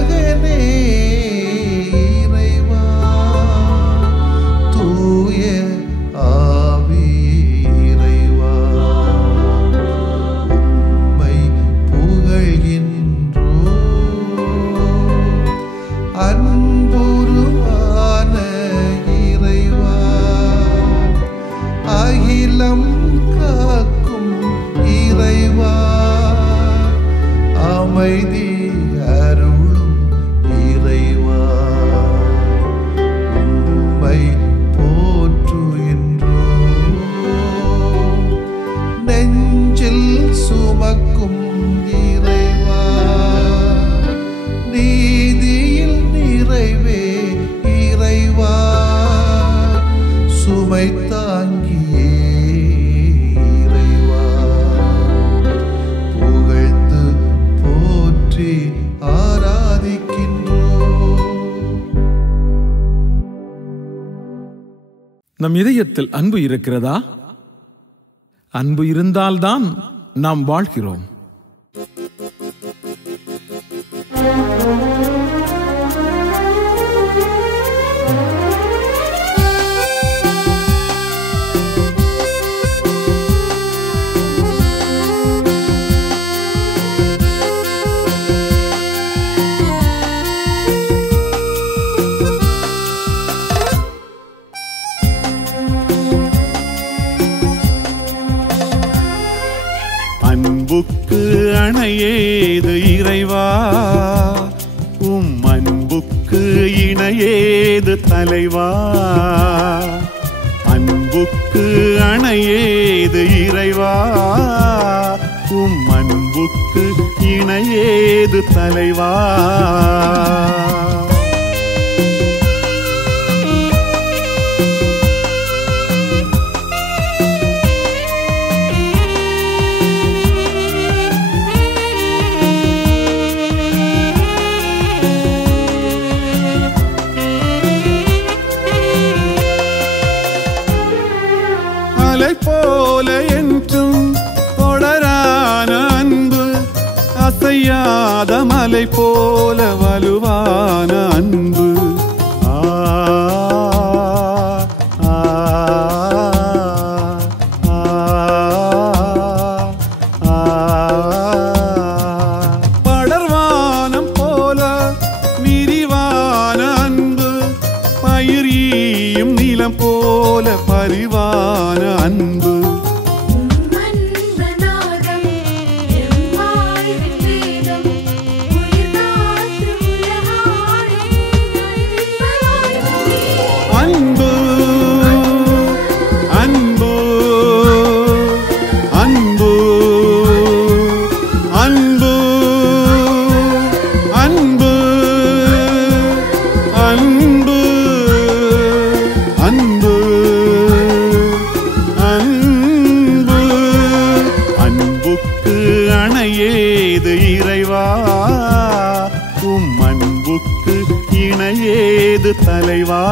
மகனே இறைவா தூய ஆவி இறைவா உம்மை புகழ்கின்றோம் அன்புருவான இறைவா அகிலம் காக்கும் இறைவா அமைதி அருளும் இறைவா உம்மை போற்றுகின்றோம் நெஞ்சில் சுமக்கும் இறைவா நீதியில் நிறைவே இறைவா சுமை தாங்கியே இறைவா புகழ்ந்து போற்றி ஆராதிக்கின்றோம். நம் இதயத்தில் அன்பு இருக்கிறதா? அன்பு இருந்தால்தான் நாம் வாழ்கிறோம். அன்புக்கு அணையேது இறைவா உம் அன்புக்கு இணையேது தலைவா அன்புக்கு அணையேது இறைவா உம் அன்புக்கு இணையேது தலைவா போல என்றும் தொடரான அன்பு அசையாத மலை போல வலுவான அன்பு படர்வானம் போல விரிவான அன்பு பயிர் ஈயும் நிலம் போல பரிவான அன்பு அன்பு அன்பு அன்பு அன்பு அன்பு அன்பு அன்பு அன்பு அன்புக்கு அணையேது இறைவா உம் அன்புக்கு இணையேது தலைவா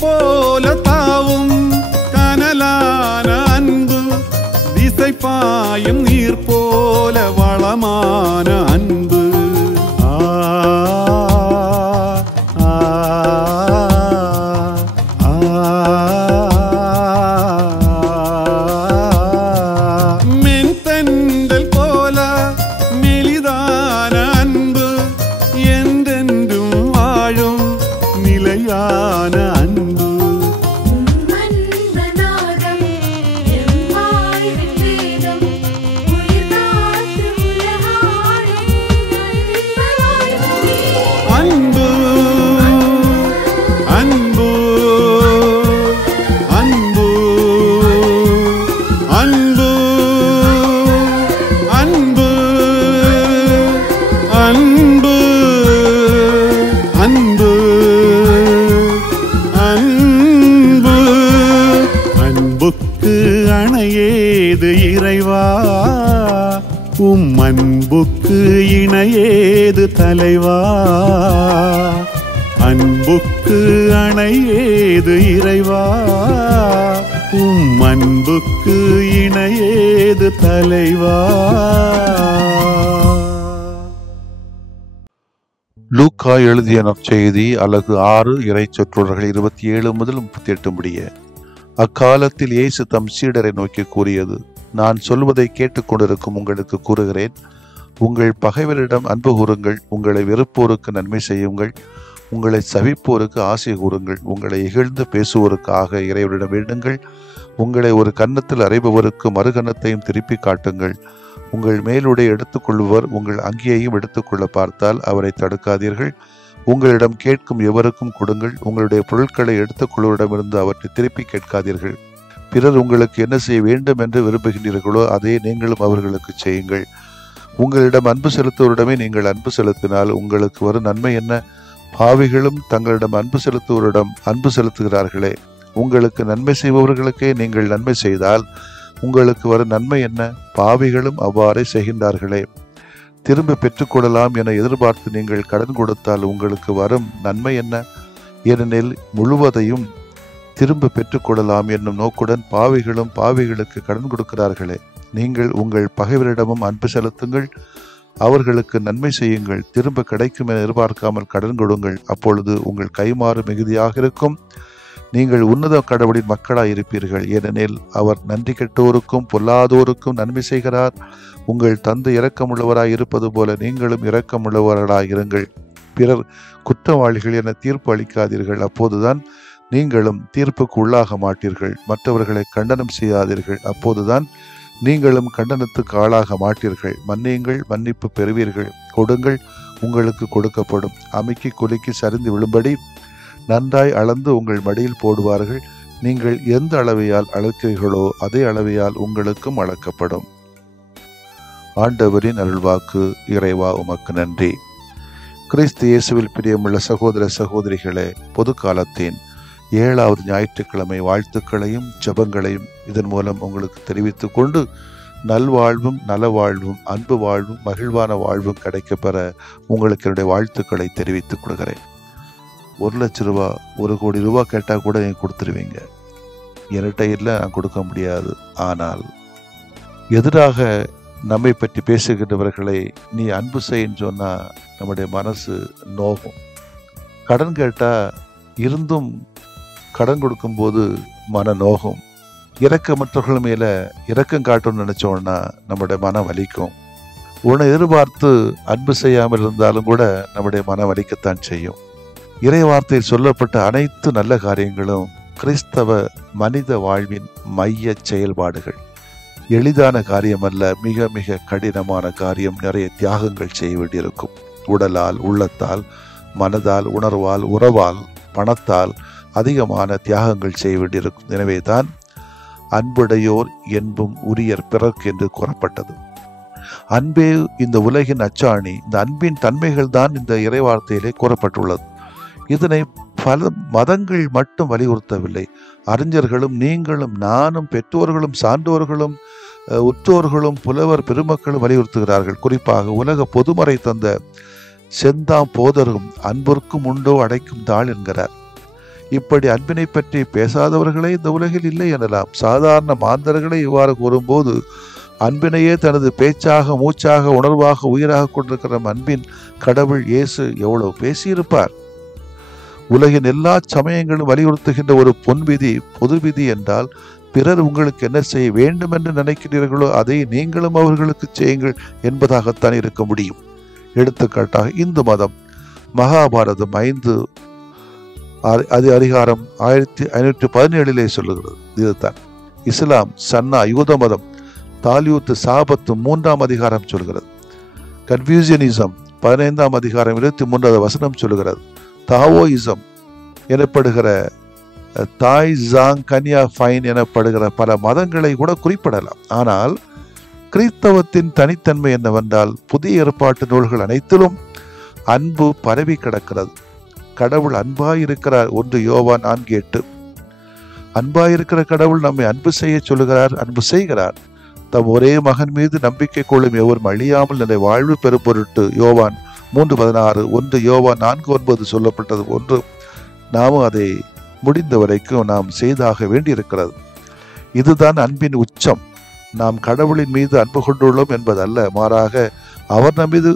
போல தாவும் கனலான அன்பு திசை பாயும் நீர் போல வளமான அன்பு மென்தண்டல் போல மெலிதான அன்பு என்றென்றும் வாழும் நிலையான அன்பு அன்புக்கு இணையேது தலைவா, அன்புக்கு அணையேது இறைவா, அன்புக்கு இணையேது தலைவா. லூக்கா எழுதிய நற்செய்தி அலகு 6 இறை சொற்றொடர்கள் 27 முதல் 38 முடிய. அக்காலத்தில் இயேசு தம் சீடரை நோக்கி கூறியது, நான் சொல்வதை கேட்டுக்கொண்டிருக்கும் உங்களுக்கு கூறுகிறேன், உங்கள் பகைவரிடம் அன்பு கூறுங்கள், உங்களை வெறுப்போருக்கு நன்மை செய்யுங்கள், உங்களை சபிப்போருக்கு ஆசை கூறுங்கள், உங்களை இகழ்ந்து பேசுவோருக்காக இறைவனிடம் வேண்டுங்கள், உங்களை ஒரு கன்னத்தில் அறைபவருக்கு மறுகன்னத்தையும் திருப்பி காட்டுங்கள், உங்கள் மேலுடை எடுத்துக்கொள்பவர் உங்கள் அங்கியையும் எடுத்துக்கொள்ள பார்த்தால் அவரை தடுக்காதீர்கள், உங்களிடம் கேட்கும் எவருக்கும் கொடுங்கள், உங்களுடைய பொருட்களை எடுத்துக்கொள்வரிடமிருந்து அவற்றை திருப்பி கேட்காதீர்கள். பிறர் உங்களுக்கு என்ன செய்ய வேண்டும் என்று விரும்புகின்றீர்களோ அதை நீங்களும் அவர்களுக்கு செய்யுங்கள். உங்களிடம் அன்பு செலுத்துவோரிடமே நீங்கள் அன்பு செலுத்தினால் உங்களுக்கு வரும் நன்மை என்ன? பாவிகளும் தங்களிடம் அன்பு செலுத்துவோரிடம் அன்பு செலுத்துகிறார்களே. உங்களுக்கு நன்மை செய்பவர்களுக்கே நீங்கள் நன்மை செய்தால் உங்களுக்கு வரும் நன்மை என்ன? பாவிகளும் அவ்வாறே செய்கின்றார்களே. திரும்ப பெற்றுக்கொள்ளலாம் என எதிர்பார்த்து நீங்கள் கடன் கொடுத்தால் உங்களுக்கு வரும் நன்மை என்ன? ஏனெனில் முழுவதையும் திரும்ப பெற்றுக்கொள்ளலாம் என்னும் நோக்குடன் பாவிகளும் பாவிகளுக்கு கடன் கொடுக்கிறார்களே. நீங்கள் உங்கள் பகைவரிடமும் அன்பு செலுத்துங்கள், அவர்களுக்கு நன்மை செய்யுங்கள், திரும்ப கிடைக்கும் என எதிர்பார்க்காமல் கடன் கொடுங்கள், அப்பொழுது உங்கள் கைமாறு மிகுதியாக இருக்கும், நீங்கள் உன்னத கடவுளின் மக்களாய் இருப்பீர்கள். ஏனெனில் அவர் நன்றி கெட்டோருக்கும் பொல்லாதோருக்கும் நன்மை செய்கிறார். உங்கள் தந்தை இரக்கமுள்ளவராய் இருப்பது போல நீங்களும் இரக்கமுள்ளவர்களாய் இருங்கள். பிறர் குற்றவாளிகள் என தீர்ப்பு அளிக்காதீர்கள், அப்போதுதான் நீங்களும் தீர்ப்புக்கு உள்ளாக மாட்டீர்கள். மற்றவர்களை கண்டனம் செய்யாதீர்கள், அப்போதுதான் நீங்களும் கண்டனத்துக்கு ஆளாக மாட்டீர்கள். மன்னியுங்கள், மன்னிப்பு பெறுவீர்கள். கொடுங்கள், உங்களுக்கு கொடுக்கப்படும். அமுக்கி குலுக்கி சரிந்து விழும்படி நன்றாய் அளந்து உங்கள் மடியில் போடுவார்கள். நீங்கள் எந்த அளவையால் அளக்கிறீர்களோ அதே அளவையால் உங்களுக்கும் அளக்கப்படும். ஆண்டவரின் அருள்வாக்கு. இறைவா உமக்கு நன்றி. கிறிஸ்து இயேசுவில் பிரியமுள்ள சகோதர சகோதரிகளே, பொது காலத்தின் 7வது ஞாயிற்றுக்கிழமை வாழ்த்துக்களையும் ஜெபங்களையும் இதன் மூலம் உங்களுக்கு தெரிவித்துக் கொண்டு நல்வாழ்வும் நலவாழ்வும் அன்பு வாழ்வும் மகிழ்வான வாழ்வும் கிடைக்கப்பெற உங்களுக்கு என்னுடைய வாழ்த்துக்களை தெரிவித்துக் கொள்கிறேன். 1 லட்சம் ரூபா 1 கோடி ரூபா கேட்டால் கூட நீங்கள் கொடுத்துருவீங்க. என்கிட்ட இல்லை, நான் கொடுக்க முடியாது. ஆனால் எதிராக நம்மை பற்றி பேசுகின்றவர்களை நீ அன்பு செய்யின்னு சொன்னால் நம்முடைய மனசு நோகும். கடன் கேட்டால் இருந்தும் கடன் கொடுக்கும்போது மன நோகும். இரக்கமற்றவர்கள் மேலே இரக்கம் காட்டணும்னு நினச்சோன்னா நம்முடைய மனம் வலிக்கும். உன்னை எதிர்பார்த்து அன்பு செய்யாமல் இருந்தாலும் கூட நம்முடைய மனம் வலிக்கத்தான் செய்யும். இறை வார்த்தையில் சொல்லப்பட்ட அனைத்து நல்ல காரியங்களும் கிறிஸ்தவ மனித வாழ்வின் மைய செயல்பாடுகள். எளிதான காரியம் அல்ல, மிக மிக கடினமான காரியம். நிறைய தியாகங்கள் செய்ய வேண்டியிருக்கும். உடலால், உள்ளத்தால், மனதால், உணர்வால், உறவால், பணத்தால் அதிகமான தியாகங்கள் செய்ய வேண்டியிருக்கும். எனவே தான் அன்புடையோர் என்பும் உரியர் பிறர்க்கு என்று கூறப்பட்டது. அன்பே இந்த உலகின் அச்சாணி. இந்த அன்பின் தன்மைகள் தான் இந்த இறைவார்த்தையிலே கூறப்பட்டுள்ளது. இதனை பல மதங்கள் மட்டும் வலியுறுத்தவில்லை. அறிஞர்களும் நீங்களும் நானும் பெற்றோர்களும் சான்றோர்களும் உற்றோர்களும் புலவர் பெருமக்களும் வலியுறுத்துகிறார்கள். குறிப்பாக உலக பொதுமறை தந்த செந்தாம் போதரும் அன்பிற்கும் உண்டோ அடைக்கும் தாள் என்கிறார். இப்படி அன்பினை பற்றி பேசாதவர்களே இந்த உலகில் இல்லை எனலாம். சாதாரண மாந்தர்களே இவ்வாறு கூறும்போது அன்பினையே தனது பேச்சாக, மூச்சாக, உணர்வாக, உயிராக கொண்டிருக்கிற அன்பின் கடவுள் இயேசு எவ்வளவு பேசியிருப்பார். உலகின் எல்லா சமயங்களும் வலியுறுத்துகின்ற ஒரு பொன் விதி, பொது விதி என்றால், பிறர் உங்களுக்கு என்ன செய்ய வேண்டும் என்று நினைக்கிறீர்களோ அதை நீங்களும் அவர்களுக்கு செய்யுங்கள் என்பதாகத்தான் இருக்க முடியும். எடுத்துக்காட்டாக இந்து மதம் மகாபாரதம் 5 அதிகாரம் 1517 சொல்லுகிறது இதுதான். இஸ்லாம் சன்னா யூத மதம் தாலியூத் சாபத்து 3ஆம் அதிகாரம் சொல்கிறது. கன்ஃபியூசியனிசம் 15ஆம் அதிகாரம் 23வது வசனம் சொல்லுகிறது. தாவோயிசம் எனப்படுகிற தாய் ஜாங் கன்யா ஃபைன் எனப்படுகிற பல மதங்களை கூட குறிப்பிடலாம். ஆனால் கிறிஸ்தவத்தின் தனித்தன்மை என்னவென்றால் புதிய ஏற்பாட்டு நூல்கள் அனைத்திலும் அன்பு பரவி கிடக்கிறது. கடவுள் அன்பாயிருக்கிறார். 1 யோவான் 4:8. அன்பாயிருக்கிற கடவுள் நம்மை அன்பு செய்ய சொல்லுகிறார், அன்பு செய்கிறார். தம் ஒரே மகன் மீது நம்பிக்கை கொள்ளும் எவரும் அழியாமல் நிலை வாழ்வு பெறும் பொருட்டு யோவான் 3:16, 1 யோவான் 4:9 சொல்லப்பட்டது ஒன்று நாமும் அதை முடிந்த வரைக்கும் நாம் செய்தாக வேண்டியிருக்கிறது. இதுதான் அன்பின் உச்சம். நாம் கடவுளின் மீது அன்பு கொண்டுள்ளோம் என்பதல்ல, மாறாக அவர் நம் மீது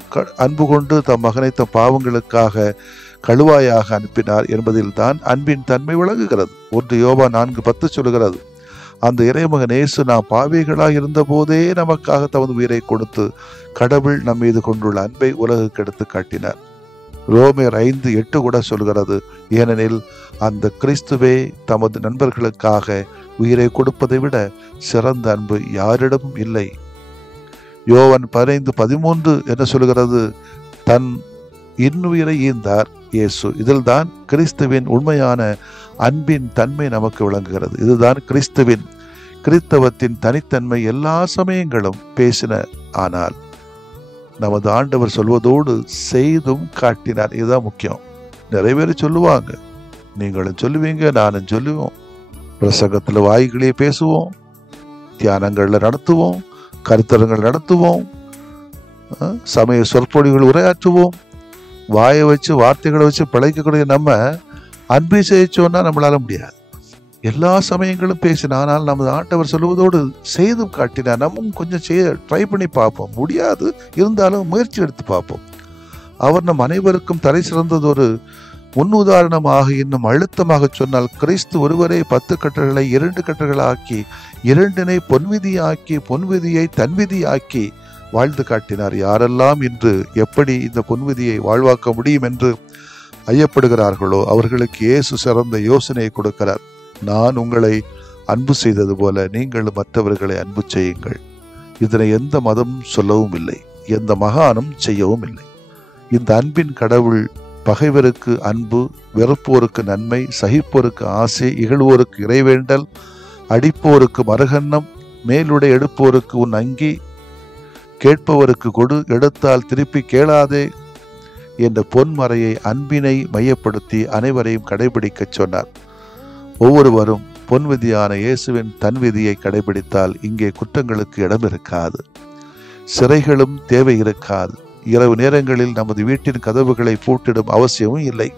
அன்பு கொண்டு தம் மகனை தம் பாவங்களுக்காக கழுவாயாக அனுப்பினார் என்பதில் தான் அன்பின் தன்மை விளங்குகிறது. 1 யோவான் 4:10 சொல்கிறது, அந்த இறைமகன் இயேசு நாம் பாவிகளாக இருந்த போதே நமக்காக தமது உயிரை கொடுத்து கடவுள் நம் மீது கொண்டுள்ள அன்பை உலகுக்கு எடுத்து காட்டினார். ரோமர் 5:8 கூட சொல்கிறது, ஏனெனில் அந்த கிறிஸ்துவே தமது நண்பர்களுக்காக உயிரை கொடுப்பதை விட சிறந்த அன்பு யாரிடமும் இல்லை. யோவான் 15:13 என்ன சொல்கிறது, தன் இன்னுயிரை ஈந்தார் இயேசு. இதில் தான் கிறிஸ்துவின் உண்மையான அன்பின் தன்மை நமக்கு விளங்குகிறது. இதுதான் கிறிஸ்தவத்தின் தனித்தன்மை. எல்லா சமயங்களும் பேசின, ஆனால் நமது ஆண்டவர் சொல்வதோடு செய்தும் காட்டினார். இதுதான் முக்கியம். நிறைய பேர் சொல்லுவாங்க, நீங்களும் சொல்லுவீங்க, நானும் சொல்லுவோம். பிரசங்கத்தில் வாய்களே பேசுவோம், தியானங்கள்ல நடத்துவோம், கருத்தரங்கள் நடத்துவோம், சமய சொற்பொழிகள் உரையாற்றுவோம். வாயை வச்சு வார்த்தைகளை வச்சு பிழைக்கக்கூடிய நம்ம அன்பை செய்யச்சோன்னா நம்மளால முடியாது. எல்லா சமயங்களும் பேசின, ஆனால் நமது ஆண்டவர் சொல்லுவதோடு செய்தும் காட்டினார். நம்மும் கொஞ்சம் ட்ரை பண்ணி பார்ப்போம். முடியாது இருந்தாலும் முயற்சி எடுத்து பார்ப்போம். அவர் நம் அனைவருக்கும் தலை சிறந்தது ஒரு முன்னுதாரணமாக இன்னும் அழுத்தமாக சொன்னால், கிறிஸ்து ஒருவரே 10 கட்டளைகளை 2 கட்டளைகளாக்கி 2 பொன்விதியாக்கி பொன்விதியை தன்விதியாக்கி வாழ்ந்து காட்டினார். யாரெல்லாம் இன்று எப்படி இந்த பொன்விதியை வாழ்வாக்க முடியும் என்று ஐயப்படுகிறார்களோ அவர்களுக்கு இயேசு சிறந்த யோசனையை கொடுக்கிறார். நான் உங்களை அன்பு செய்தது போல நீங்களும் மற்றவர்களை அன்பு செய்யுங்கள். இதனை எந்த மதமும் சொல்லவும் இல்லை, எந்த மகானும் செய்யவும் இல்லை. இந்த அன்பின் கடவுள் பகைவருக்கு அன்பு, வெறுப்போருக்கு நன்மை, சகிப்போருக்கு ஆசை, இகழ்வோருக்கு இறைவேண்டல், அடிப்போருக்கு மறுகன்னம், மேலுடை எடுப்போருக்கு உன் அங்கி, கேட்பவருக்கு கொடு, எடுத்தால் திருப்பி கேளாதே என்ற பொன்மறையை அன்பினை மையப்படுத்தி அனைவரையும் கடைபிடிக்க சொன்னார். ஒவ்வொருவரும் பொன்விதியான இயேசுவின் தன்விதியை கடைபிடித்தால் இங்கே குற்றங்களுக்கு இடம் இருக்காது, சிறைகளும் தேவை இருக்காது. இரவு நேரங்களில் நமது வீட்டின் கதவுகளை பூட்டிடும் அவசியமும் இல்லை.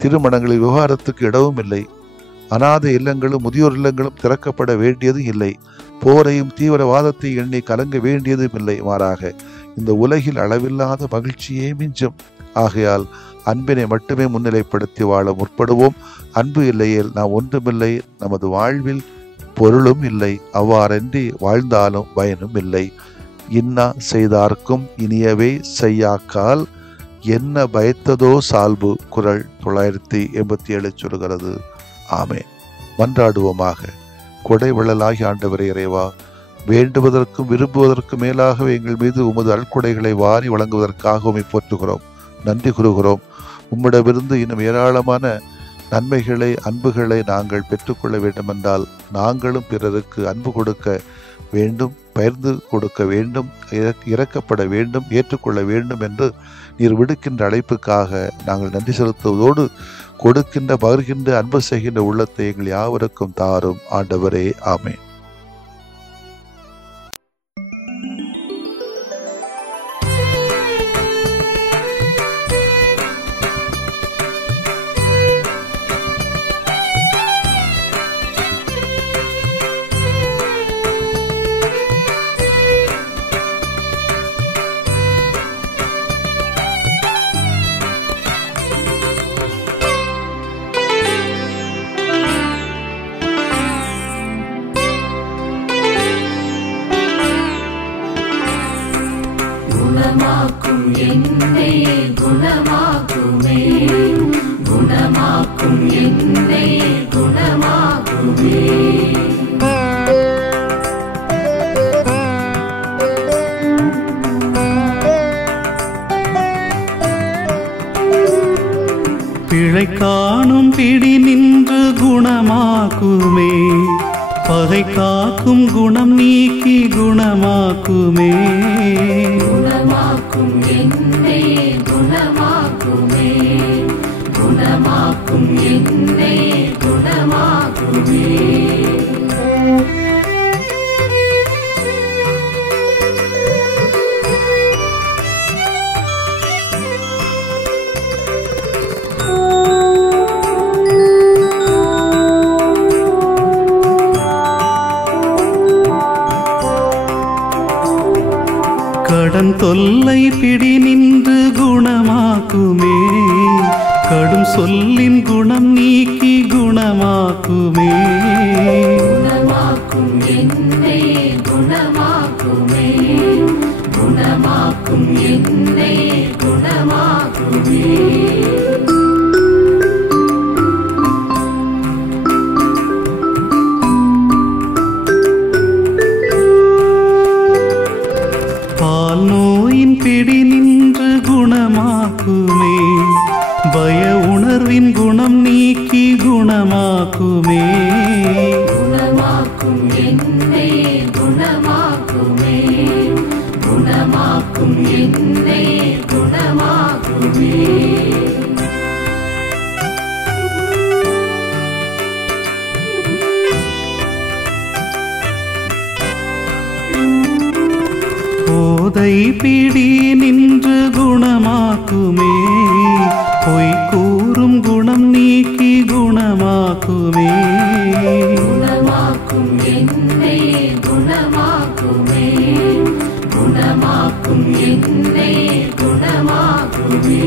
திருமணங்களில் விவகாரத்துக்கு இடமும் இல்லை. அநாதை இல்லங்களும் முதியோர் இல்லங்களும் திறக்கப்பட வேண்டியதும் இல்லை. போரையும் தீவிரவாதத்தை எண்ணி கலங்க வேண்டியதும் இல்லை. மாறாக இந்த உலகில் அளவில்லாத மகிழ்ச்சியே மிஞ்சும். ஆகையால் அன்பினை மட்டுமே முன்னிலைப்படுத்தி வாழ முற்படுவோம். அன்பு இல்லையேல் நாம் ஒன்றுமில்லை, நமது வாழ்வில் பொருளும் இல்லை. அவ்வாறன்றி வாழ்ந்தாலும் பயனும் இல்லை. இன்னா செய்தார்க்கும் இனியவே செய்யாக்கால் என்ன பயத்ததோ சால்பு. குறள் 987 சொல்கிறது. ஆமென். மன்றாடுவோமாக. கொடை வள்ளலாகி ஆண்டவரே இறைவா, வேண்டுவதற்கும் விரும்புவதற்கும் மேலாகவே எங்கள் மீது உமது அல்கொடைகளை வாரி வழங்குவதற்காக உம்மை போற்றுகிறோம், நன்றி கூறுகிறோம். உம்மிடமிருந்து இன்னும் ஏராளமான நன்மைகளை அன்புகளை நாங்கள் பெற்றுக்கொள்ள வேண்டுமென்றால் நாங்களும் பிறருக்கு அன்பு கொடுக்க வேண்டும், பகிர்ந்து கொடுக்க வேண்டும், இறக்கப்பட வேண்டும், ஏற்றுக்கொள்ள வேண்டும் என்று நீர் விடுக்கின்ற அழைப்புக்காக நாங்கள் நன்றி செலுத்துவதோடு கொடுக்கின்ற பகிர்கின்ற அன்பு செய்கின்ற உள்ளத்தை எங்கள் யாவருக்கும் தாரும் ஆண்டவரே. ஆமென். குணமாக்கும் என்னை குணமாக்குமே, குணமாக்கும் என்னை குணமாக்குமே. பிழை காணும் பிடி நின்று குணமாக்குமே, பகை காக்கும் குணம் நீக்கி குணமாக்குமே. குணமாக்கும் என்னை குணமாக்குமே, குணமாக்கும் என்னை குணமாக்குமே. தொல்லை பிடி நின்று குணமாக்குமே, கடும் சொல்லின் குணம் நீக்கி குணமாக்குமே. குணமாக்கும் என்னை குணமாக்குமே, குணமாக்கும் என்னை குணமாக்குமே. பால் நோயின் பிடி நின்று குணமாக்குமே, பய உணர்வின் குணம் நீக்கி குணமாக்குமே. குணமாக்கும் என்னை குணமாக்குமே, குணமாக்கும் என்னை குணமாக்குமே. போதை பிடி நின்று குணமாக்குமே, பொய் கூறும் குணம் நீக்கி குணமாக்குமே. குணமாக்கும் என்னை குணமாக்குமே, குணமாக்கும் என்னை குணமாக்குமே.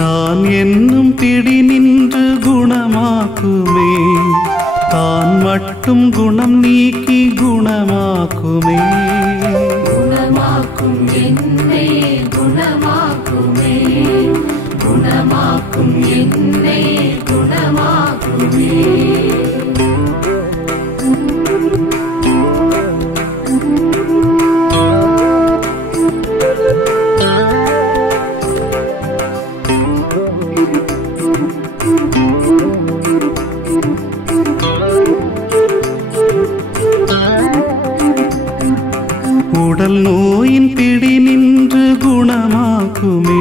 நான் என்னும் பிடி நின்று குணமாக்குமே, தான் மட்டும் குணம் நீக்கி குணமாக்குமே. குணமாக்கும் என்னை குணமாக்குமே, குணமாக்கும் என்னை குணமாக்குமே. உடல் நோயின் பிடி நின்று குணமாக்குமே,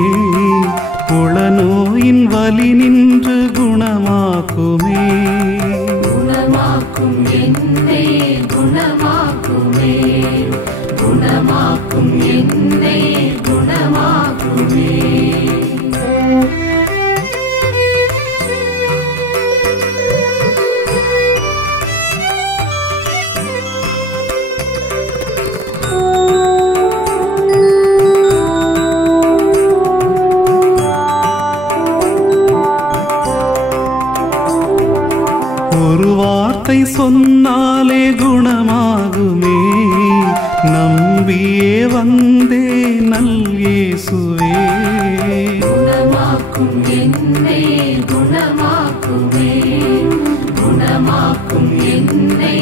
உள நோயின் வலி நின்று குணமாக்குமே. குணமாக்கும் என்னை குணமாக்குமே, குணமாக்கும் என்னை குணமாக்குமே. ஒரு வார்த்தை சொன்னாலே குணமாகுமே, நம்பியே வந்தே நல் இயேசுவே. குணமாக்கும் என்னை குணமாக்குமே, குணமாக்கும் என்னை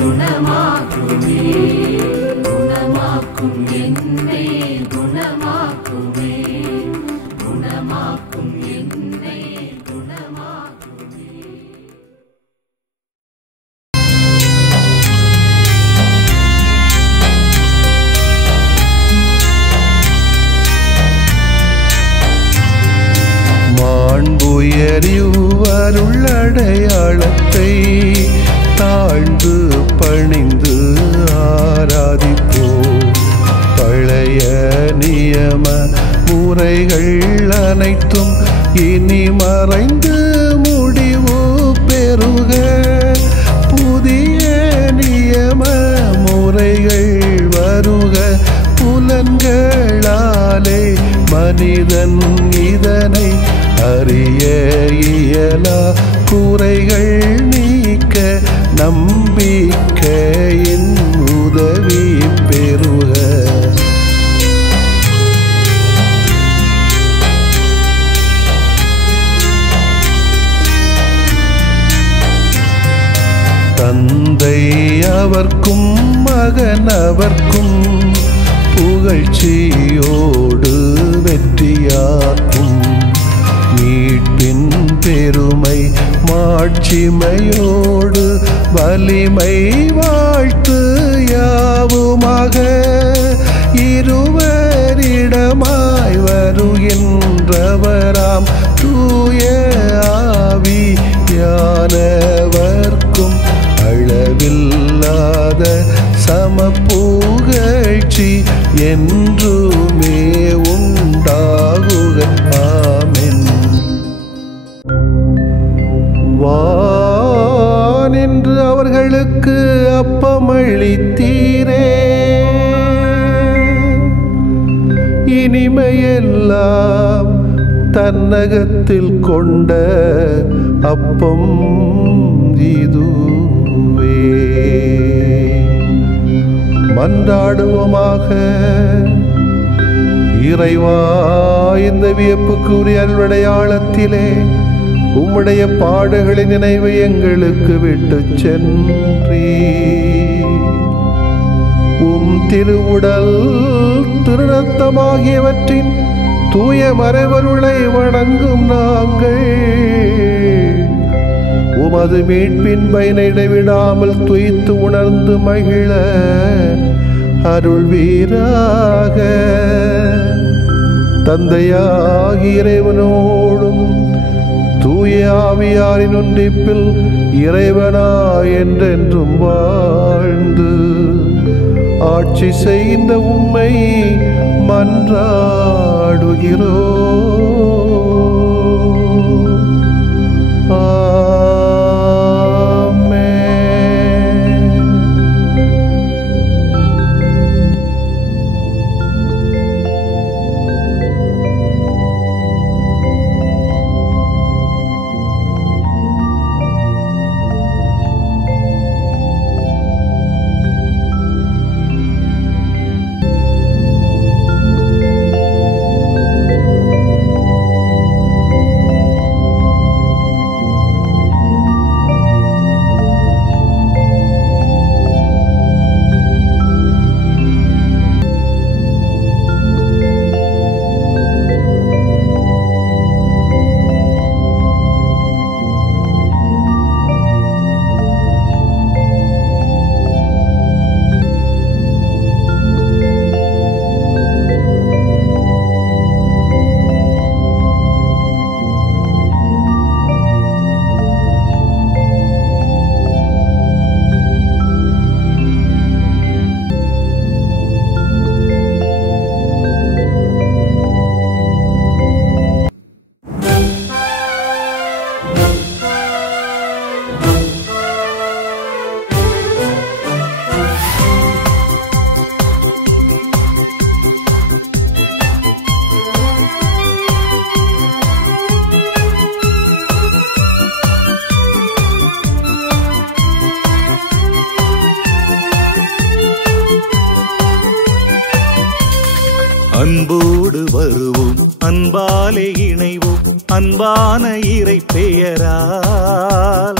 குணமாக்குமே. குணமாக்கும் என்னை குணமாக்குமே, குணமாக்கும் என்னை குணமாக்குமே. மாண்புயரிவருள்ளடையாளத்தை தாழ்ந்து பணிந்து ஆராதிப்போம். பழைய நியம முறைகள் அனைத்தும் இனி மறைந்து முடிவு பெறுக. புதிய நியம முறைகள் வருக. புலன்களாலே மனிதன் இதனை அறிய இயலா. குறைகள் நீக்க நம்பிக்கையின் உதவி பெறுக. தந்தை அவர்க்கும் மகன் அவர்க்கும் புகழ்ச்சியோடு வெற்றியாக்கும். மீட்பின் பெருமை மாட்சிமையோடு வலிமை வாழ்த்து யாவுமாக. இருவரிடமாய் வருகின்றவராம் தூய ஆவியானவர்க்கும் அளவில் சமப்புகழ்ச்சி என்றுமே உண்டாகுக. ஆமென். வானென்று அவர்களுக்கு அப்பமளித்தீரே, இனிமையெல்லாம் தன்னகத்தில் கொண்ட அப்பம் இதுவே. மன்றாடுவோமாக. இறைவா, இந்த வியப்புக்குரிய அருளடையாளத்திலே உம்முடைய பாடுகளின் நினைவு எங்களுக்கு விட்டு சென்றீ. உம் திருவுடல் திருரத்தமாகியவற்றின் தூய மறைவருளை வணங்கும் நாங்கள் உமது மீட்பின் பயனை இடைவிடாமல் துய்த்து உணர்ந்து மகிழ அருள்வீராக. தந்தையாகிய இறைவனோடும் தூய ஆவியாரின் ஒன்றிப்பில் இறைவனா என்றென்றும் வாழ்ந்து ஆட்சி செய்கின்ற உம்மை மன்றாடுகிறோம். அன்போடு வருவோம், அன்பாலே இணைவோம், அன்பான இறை பெயரால்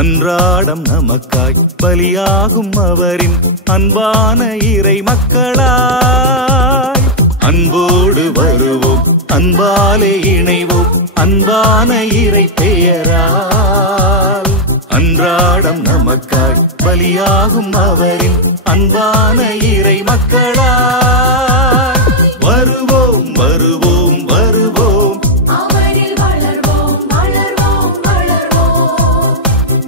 அன்றாடம் நமக்காய் பலியாகும் அவரின் அன்பான இறை மக்களாய். அன்போடு வருவோம், அன்பாலே இணைவோம், அன்பான இறை பெயரால் அன்றாடம் நமக்காய் பலியாகும் அவரின் அன்பான இறை மக்களாய். வருவோம் வருவோம் வருவோம், அவரில் வளர்வோம் வளர்வோம் வளர்வோம்.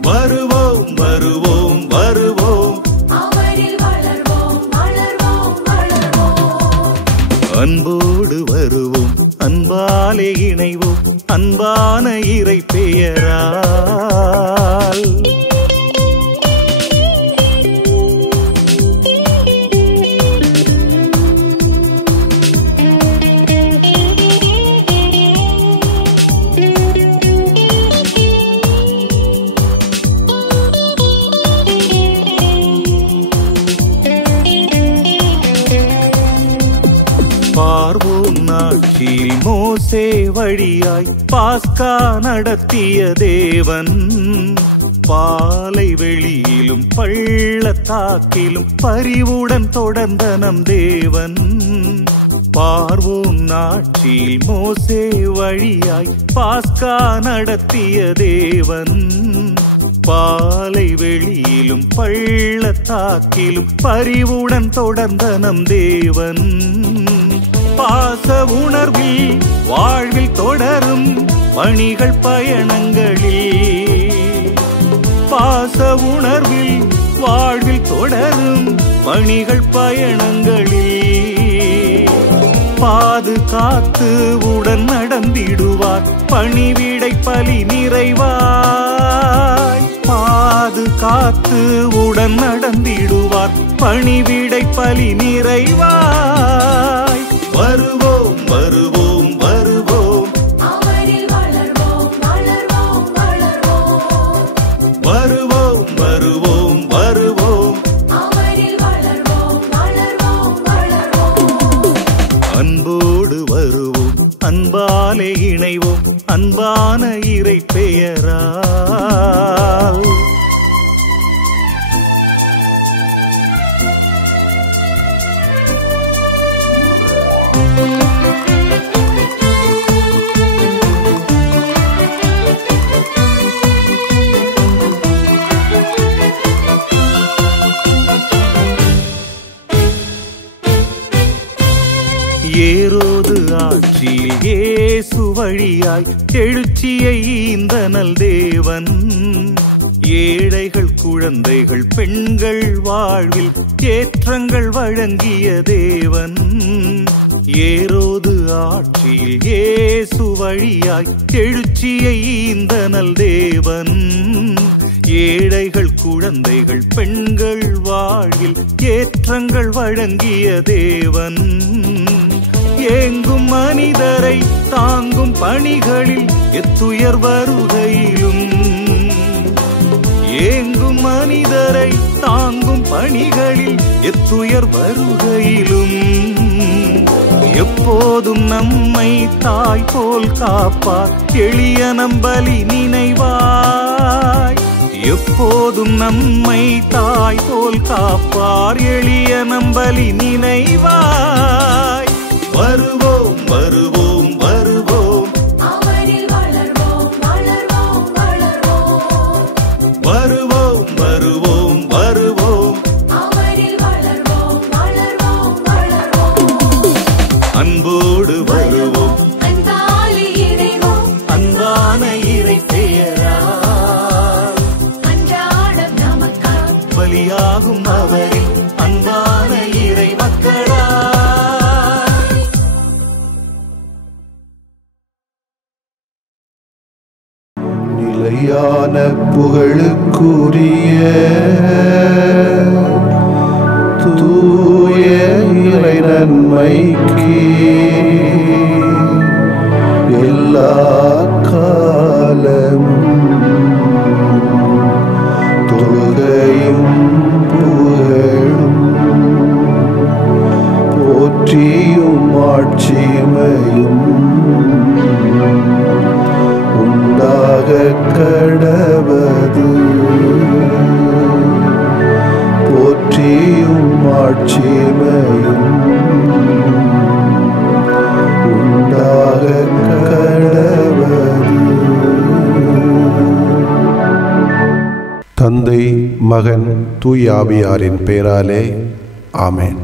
வருவோம் வருவோம் வருவோம், அவரில் வளர்வோம் வளர்வோம் வளர்வோம். அன்போடு வருவோம், அன்பாலே இணைவோம், அன்பான இறை பெயரால். பார்வோன் நாட்சியில் மோசே வழியாய் பாஸ்கா நடத்திய தேவன், பாலை வெளியிலும் பள்ளத்தாக்கிலும் பரிவுடன் தொடர்ந்த நம் தேவன். பார்வோன் நாட்சியில் மோசே வழியாய் பாஸ்கா நடத்திய தேவன், பாலை வெளியிலும் பள்ளத்தாக்கிலும் பரிவுடன் தொடர்ந்த நம் தேவன். பாச உணர்வில் வாழ்வில் தொடரும் பணிகள் பயணங்களில், பாச உணர்வில் வாழ்வில் தொடரும் பணிகள் பயணங்களில் பாதுகாத்து உடன் நடந்திடுவார் பணிவிடை பலி நிறைவாய். பாதுகாத்து உடன் நடந்திடுவார் பணிவிடை பலி நிறைவாய். வருவோம் வருவோம் வருவோம் அவரில் வளர்வோம் வளர்வோம் வளர்வோம். வருவோம் வருவோம் வருவோம் அவரில் வளர்வோம் வளர்வோம் வளர்வோம். அன்போடு வருவோம் அன்பாலே இணைவோம் அன்பான இறை பெயரால். ஏரோது ஆட்சியில் இயேசு வழியாய் எழுச்சியை ஈந்தனல் தேவன். ஏழைகள் குழந்தைகள் பெண்கள் வாழ்வில் ஏற்றங்கள் வழங்கிய தேவன். ஏரோது ஆட்சியில் இயேசு வழியாய் எழுச்சியை ஈந்தனல் தேவன். ஏழைகள் குழந்தைகள் பெண்கள் வாழ்வில் ஏற்றங்கள் வழங்கிய தேவன். ஏங்கும் மனிதரை தாங்கும் பணிகளில் எத்துயர் வருகையிலும். ஏங்கும் மனிதரை தாங்கும் பணிகளில் எத்துயர் வருகையிலும். எப்போதும் நம்மை தாய் போல் காப்பார் எளிய நம்பலி நினைவாய். எப்போதும் நம்மை தாய் போல் காப்பார் எளிய நம்பலி நினைவாய். வருவோம் வருவோம் வருவோம் அவரில் வளர்வோம் வளர்வோம் வளர்வோம். வருவோம் வருவோம் வருவோம் அவரில் வளர்வோம் வளர்வோம் வளர்வோம். அன்போடு வருவோம் அன்பாலே இணைவோம் அன்பான இறை பெயரால். அன்றாடம் நமக்காய் பலியாகும் அவரின் அன்பான இறை மக்களாய். நிலையான புகழுக்குரிய தூய இறை நன்மைக்கு எல்லா காலமும் தொழுகையும் புகழும் போற்றியும் ஆட்சிமையும் உண்டாக கடவது. போற்றியும் ஆட்சிமையும் உண்டாக கடவது. தந்தை மகன் தூய ஆவியாரின் பெயராலே ஆமென்.